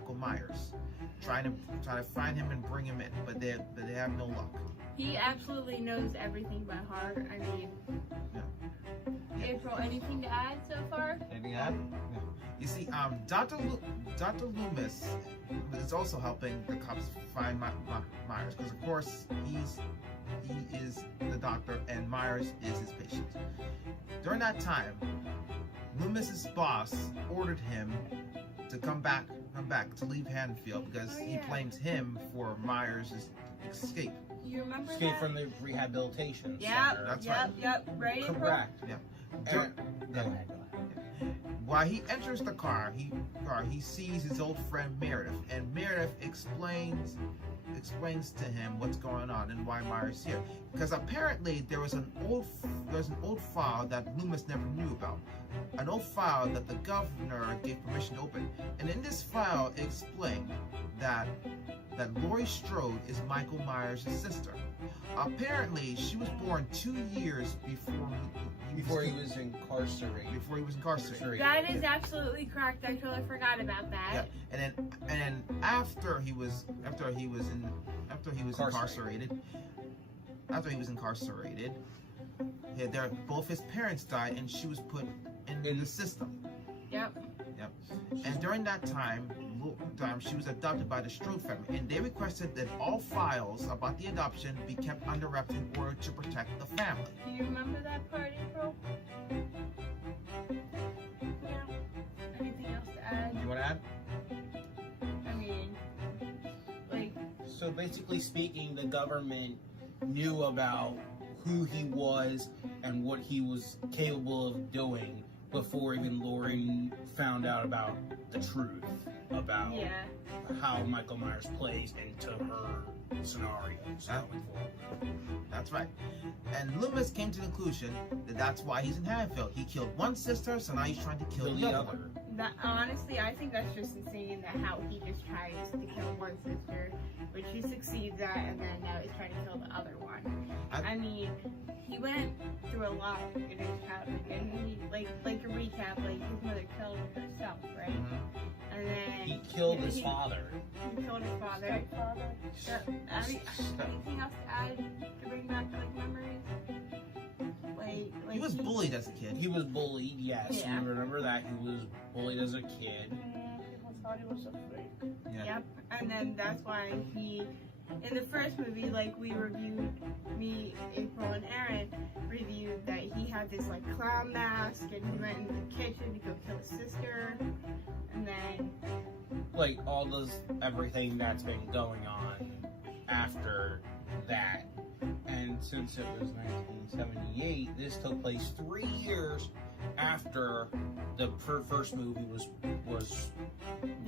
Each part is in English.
Michael Myers, trying to find him and bring him in, but they have no luck. He absolutely knows everything by heart. I mean, April, anything to add so far? Anything to add? Yeah. You see, Dr. Loomis is also helping the cops find Myers, because of course he is the doctor and Myers is his patient. During that time, Loomis's boss ordered him to come back to leave Haddonfield because he blames him for Myers' escape. You remember Escape that? from the rehabilitation Yep, center. That's right. Yep, right, April? Correct. Yeah. Go ahead. While he enters the car, he sees his old friend Meredith, and Meredith explains to him what's going on and why Myers is here. Because apparently there's an old file that Loomis never knew about, an old file that the governor gave permission to open, and in this file it explained that Laurie Strode is Michael Myers' sister. Apparently, she was born 2 years before he was incarcerated. Before he was incarcerated. That is absolutely correct. I totally forgot about that. Yeah, and then after he was incarcerated, both his parents died, and she was put in the system. Yep. Yep. And during that time, she was adopted by the Strode family, and they requested that all files about the adoption be kept under wraps in order to protect the family. Do you remember that part, April? Yeah. Anything else to add? You want to add? I mean, like, So basically speaking, the government knew about who he was and what he was capable of doing before even Laurie found out about the truth about how Michael Myers plays into her scenarios going forward. That's right. And Loomis came to the conclusion that that's why he's in Haddonfield. He killed one sister, so now he's trying to kill the other one. that, honestly, I think that's just insane that how he just tries to kill one sister, which he succeeds at, and then now he's trying to kill the other one. I mean, he went through a lot in his childhood, and he, like a recap, like his mother killed herself, right? Mm-hmm. And then He killed his father. He killed his father. Anything else to add to bring back like memories? Like He was bullied as a kid. He was bullied, yes. Yeah. You remember that. He was bullied as a kid. People thought he was a freak. Yeah. Yep. And then that's why he, in the first movie, like we reviewed, me, April, and Aaron reviewed that he had this like clown mask, and he went into the kitchen to go kill his sister, and then Like all those, everything that's been going on after that. And since it was 1978, this took place 3 years after the first movie was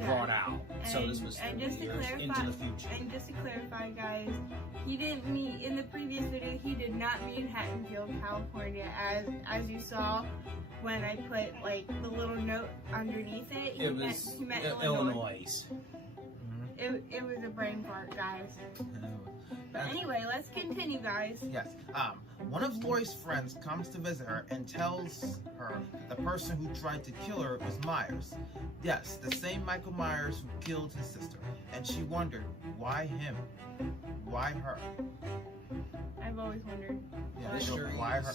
brought out. So this was 3 years into the future. And just to clarify, guys, he didn't meet in the previous video. He did not meet in Haddonfield, California, as you saw when I put like the little note underneath it. It was he meant Illinois. It was a brain fart, guys. But anyway, let's continue, guys. Yes. One of Laurie's friends comes to visit her and tells her that the person who tried to kill her was Myers. Yes, the same Michael Myers who killed his sister. And she wondered, why him? Why her? I've always wondered. Yeah, why her?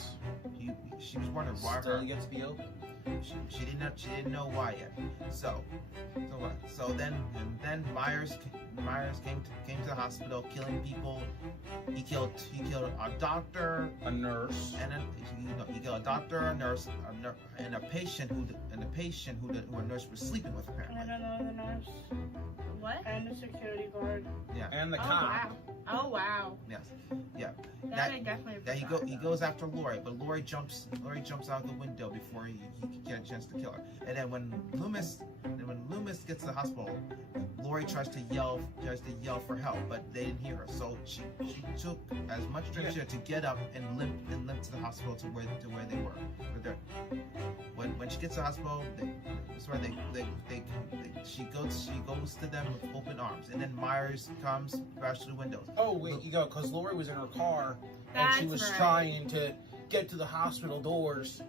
She was wondering why Still her. gets to be open. She didn't know why yet. So what? So then Myers came to the hospital, killing people. He killed a doctor, A nurse. and he killed a doctor, a nurse, and a patient who a nurse was sleeping with apparently. And another nurse. What? And the security guard. Yeah. And the Oh cop. wow. Oh wow. Yes. Yeah. That I definitely. That forgot he about. goes after Laurie, but Laurie jumps out the window before he can get a chance to kill her. And then when Loomis gets to the hospital, Laurie tries to yell for help, but they didn't hear her. So she took as much strength as she had to get up and limp to the hospital to where they were. But when she gets to the hospital, she goes to them with open arms, and then Myers comes, crashes through the windows. Oh, wait, you go, because Laurie was in her car, and she That's was right. trying to get to the hospital doors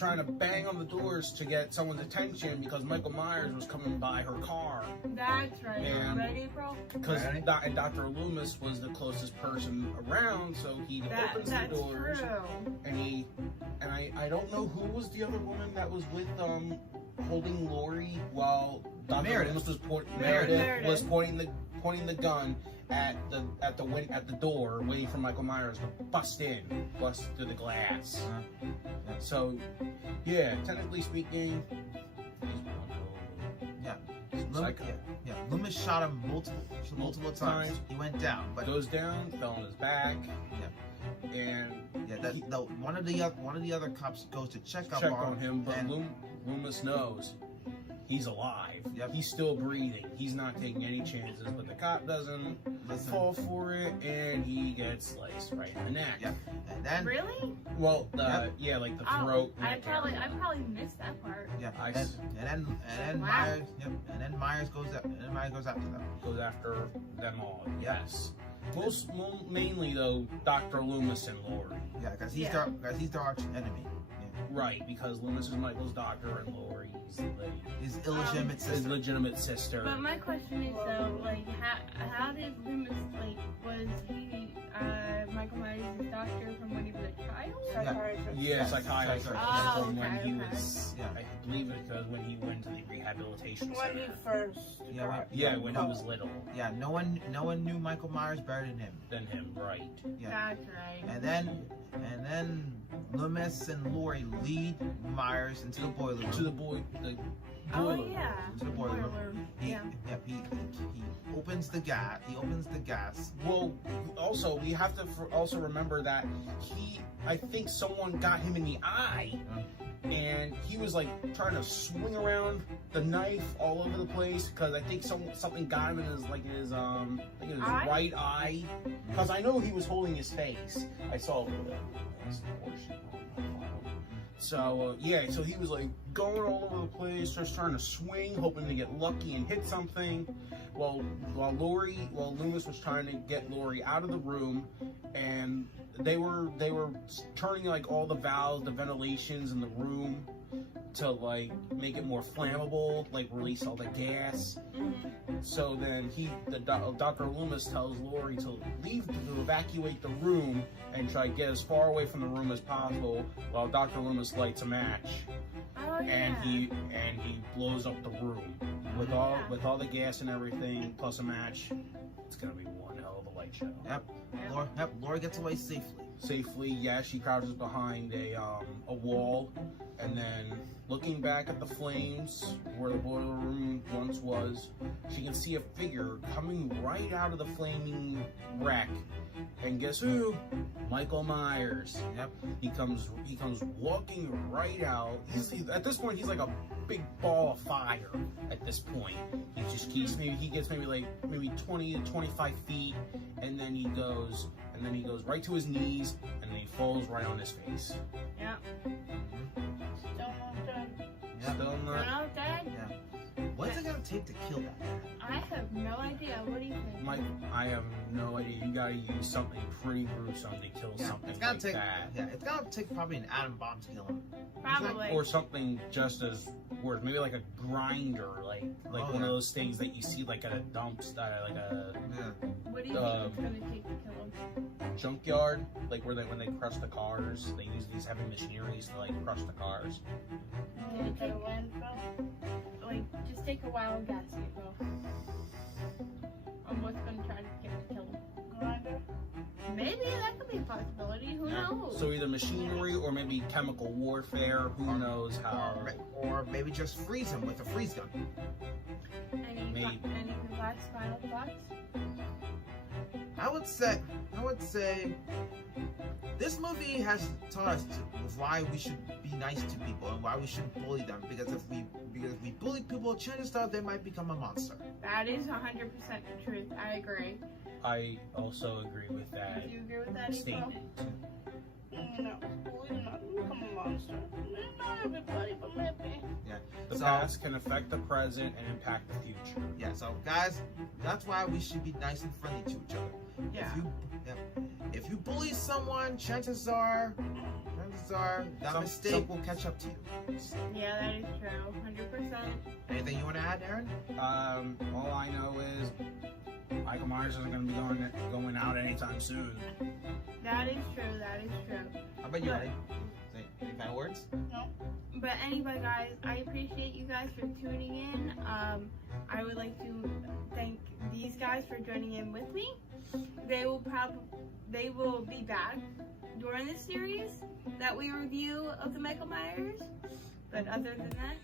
trying to bang on the doors to get someone's attention because Michael Myers was coming by her car. That's right. And- Right, April? Because Right. Dr. Loomis was the closest person around, so he opens the That's doors true. and I don't know who was the other woman that was with holding Lori while Dr. Meredith. Loomis was Meredith. was pointing the gun at the door, waiting for Michael Myers to bust through the glass. Yeah. So, yeah, technically speaking, Yeah. Psycho. Yeah. Loomis shot him multiple times. He went down, but goes down, fell on his back, and yeah, one of the other cops goes to check up on him, but and Loomis knows he's alive. Yep. He's still breathing. He's not taking any chances, but the cop doesn't fall for it, and he gets sliced right in the neck. Yep. And then Really? Well, Yep. yeah, like the Oh, throat. I neck probably area. missed that part. yeah, I and s- then Wow. Myers, yep, and then Myers goes after them. Goes after them all. Yeah. Yes. Mainly though, Dr. Loomis and Lori. Yeah, because Yeah. he's their arch enemy. Right, because Loomis is Michael's doctor and Lori's His illegitimate his sister. legitimate sister. But my question is though, like, how did Loomis, like, was he Michael Myers' doctor from when he was a child? Psychiatrist. Yeah, Yes, psychiatrist. psychiatrist. Oh, From when okay, he okay. was, Yeah. I believe it because when he went to the rehabilitation When he center. first Yeah, got Yeah, when he was little. Yeah, no one knew Michael Myers better than him. Than him, right? Yeah. That's right. And then Loomis and Lori lead Myers into the boiler room. To the boiler. Oh yeah. To the boiler room. room. He, Yeah. he opens the gas. He opens the gas. Well, also we have to also remember that I think someone got him in the eye, and he was like trying to swing around the knife all over the place because I think something got him in his Eye? right eye. Because I know he was holding his face. I saw a little bit of this portion. So yeah, so he was like going all over the place, just trying to swing, hoping to get lucky and hit something. While Loomis was trying to get Lori out of the room, and they were turning like all the valves, the ventilations in the room to like make it more flammable, like release all the gas. So then Dr. Loomis tells Lori to leave to evacuate the room and try to get as far away from the room as possible, while Dr. Loomis lights a match Oh yeah. and he blows up the room with all the gas and everything plus a match. It's gonna be one hell of a light show. Yep. Lori gets away safely. Yeah, she crouches behind a wall, and then looking back at the flames where the boiler room once was, she can see a figure coming right out of the flaming wreck. And guess who? Michael Myers. Yep. He comes walking right out. At this point he's like a big ball of fire. At this point, he gets maybe 20 to 25 feet, and then he goes right to his knees, and then he falls right on his face. Yeah. Still not dead. Yep. Still You're not. not dead? What's it gonna take to kill that man? I have no idea. What do you think? Mike, I have no idea. You gotta use something pretty gruesome to kill something It's gonna like take. that. Yeah, it's gonna take probably an atom bomb to kill him. Probably. Or something just as worse. Maybe like a grinder, like Oh, one yeah. of those things that you see like at a dump like a Yeah. What do you think it's gonna take to kill him? junkyard, like when they crush the cars. They use these heavy machineries to like crush the cars. Get a landfill. Like, just take a wild guess, April. On what's gonna try to get to kill him. Grinder. Maybe that could be a possibility. Who knows? So either machinery or maybe chemical warfare. Who knows how? Or maybe just freeze him with a freeze gun. Any last final thoughts? I would say this movie has taught us why we should be nice to people and why we shouldn't bully them, because if we bully people, chances are they might become a monster. That is 100% the truth. I agree. I also agree with that Do you agree with that, April? statement. No, we're not become a monster. Maybe not everybody, but maybe. The So- past can affect the present and impact the future. Yeah, so guys, that's why we should be nice and friendly to each other. Yeah. If you bully someone, chances are Star, that mistake will catch up to you. Yeah, that is true. 100%. Anything you want to add, Aaron? All I know is Michael Myers isn't going to be going out anytime soon. That is true. That is true. How about you, Eddie? Any final words? No. But anyway, guys, I appreciate you guys for tuning in. I would like to thank these guys for joining in with me. They will be back during this series that we review of the Michael Myers. But other than that,